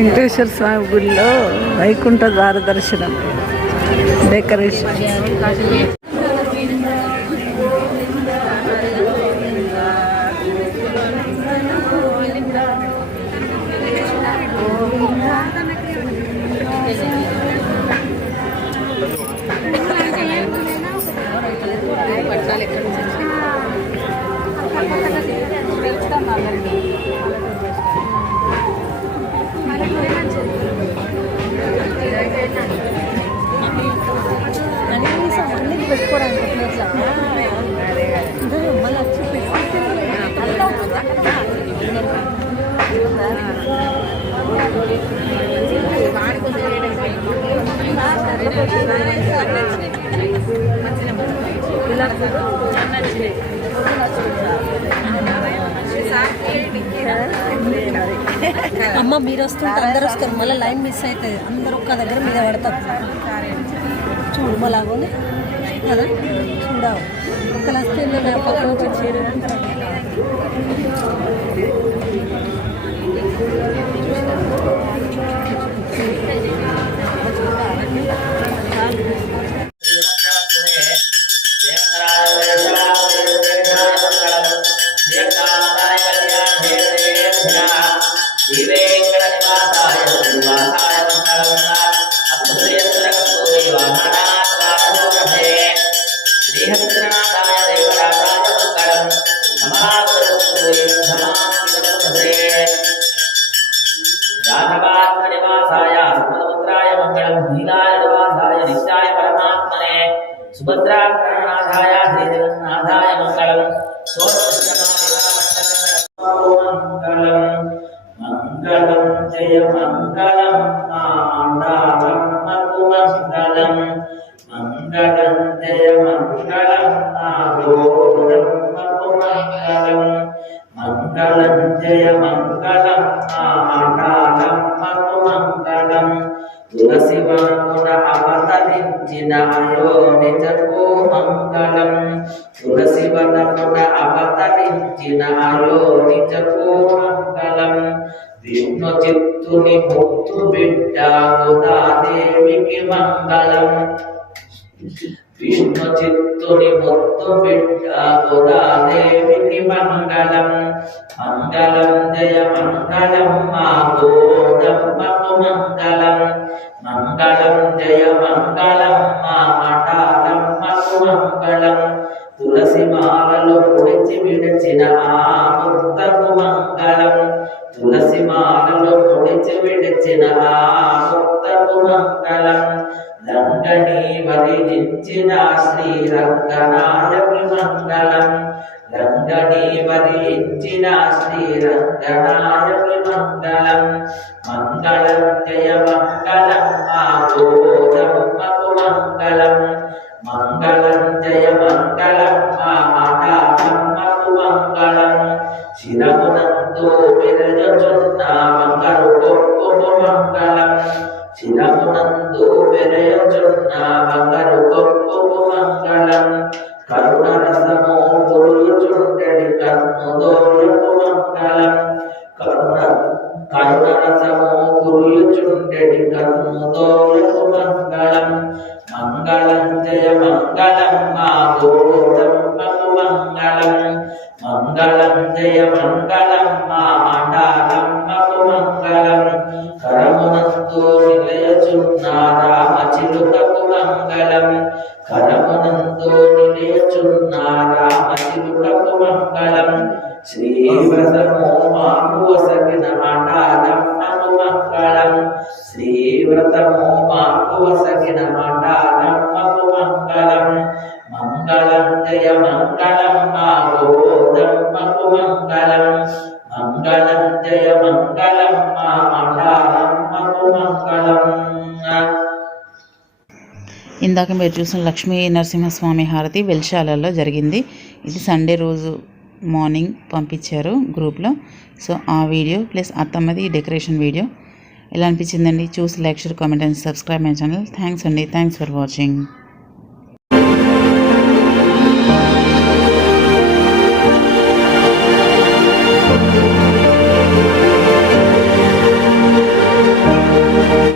వెంకటేశ్వర స్వామి గుడిలో వైకుంఠ ద్వార దర్శనం డెకరేషన్. అమ్మ మీరు వస్తుంటే అందరు వస్తారు, మళ్ళీ లైన్ మిస్ అవుతుంది, అందరు ఒక్క దగ్గర మీద పడతారు. చూడు మళ్ళీ కదా చూడవు ఇక్కడ వస్తే सुभद्रानाथाय श्रीजगन्नाथाय मंगलम मंगलम जय मंगलम मातारम मंगलम मंगलम जय मंगलम नागोरम मंगलम मंगलम जय मंगलम मातारम मंगलम तुलसीवनमुन अवतरिंచిన అయోనిజకు మంగళం తులసివనమున అవతరించిన అయోనిజకు మంగళం విష్ణు చిత్తుని ముత్తు బిడ్డ గోదాదేవికి మంగళం విష్ణు చిత్తుని ముత్తు బిడ్డ గోదాదేవికి మంగళం మంగళం జయ మంగళం మా గోదమ్మకు మంగళం మంగళం జయ మంగళం మా మఠాలమ్మకు మంగళం తులసి మాలలో పొడిచి విడిచిన ఆ ముక్తకు మంగళం తులసి మాలలో పొడిచి విడిచిన ఆ ముక్తకు మంగళం లంగని వరించిన శ్రీరంగనాయకి మంగళం లంగని వరించిన శ్రీరంగనాయకి మంగళం మంగళం జయ మంగళం మా గోదమ్మకు మంగళం మంగళం జయ మంగళం మా మఠాలమ్మకు మంగళం శిరమునందు విరజుచున్న బంగారు గొప్పకు మంగళం శిరమునందు విరజుచున్న బంగారు గొప్పకు మంగళం కరుణరసము కురుచుండెడి కన్నుదోలకు మంగళం కరుణరసము కురుచుండెడి కన్నుదోలకు మంగళం మంగళం జయ మంగళం మా గోదమ్మకు మంగళం మంగళం జయ మంగళం మా మఠాలమ్మకు మంగళం కరమునందు నిలయచున్న రామచిలుకకు మంగళం కరమునందు నిలయచున్న రామచిలుకకు మంగళం శ్రీవ్రతము మాకు వసగిన మఠాలమ్మకు మంగళం శ్రీవ్రతము మాకు వసగిన మఠాలమ్మకు మంగళం మంగళం జయ మంగళం మా గోదమ్మకు మంగళం మంగళం జయ మంగళం మా మఠాలమ్మకు మంగళం. ఇందాక మీరు చూసిన లక్ష్మీ నరసింహస్వామి హారతి వెల్శాలలో జరిగింది. ఇది సండే రోజు మార్నింగ్ పంపించారు గ్రూప్లో. సో ఆ వీడియో ప్లస్ అత్తమ్మది డెకరేషన్ వీడియో ఎలా అనిపించిందండి? చూసి like, share, comment and subscribe my channel. Thanks అండి. Thanks for watching.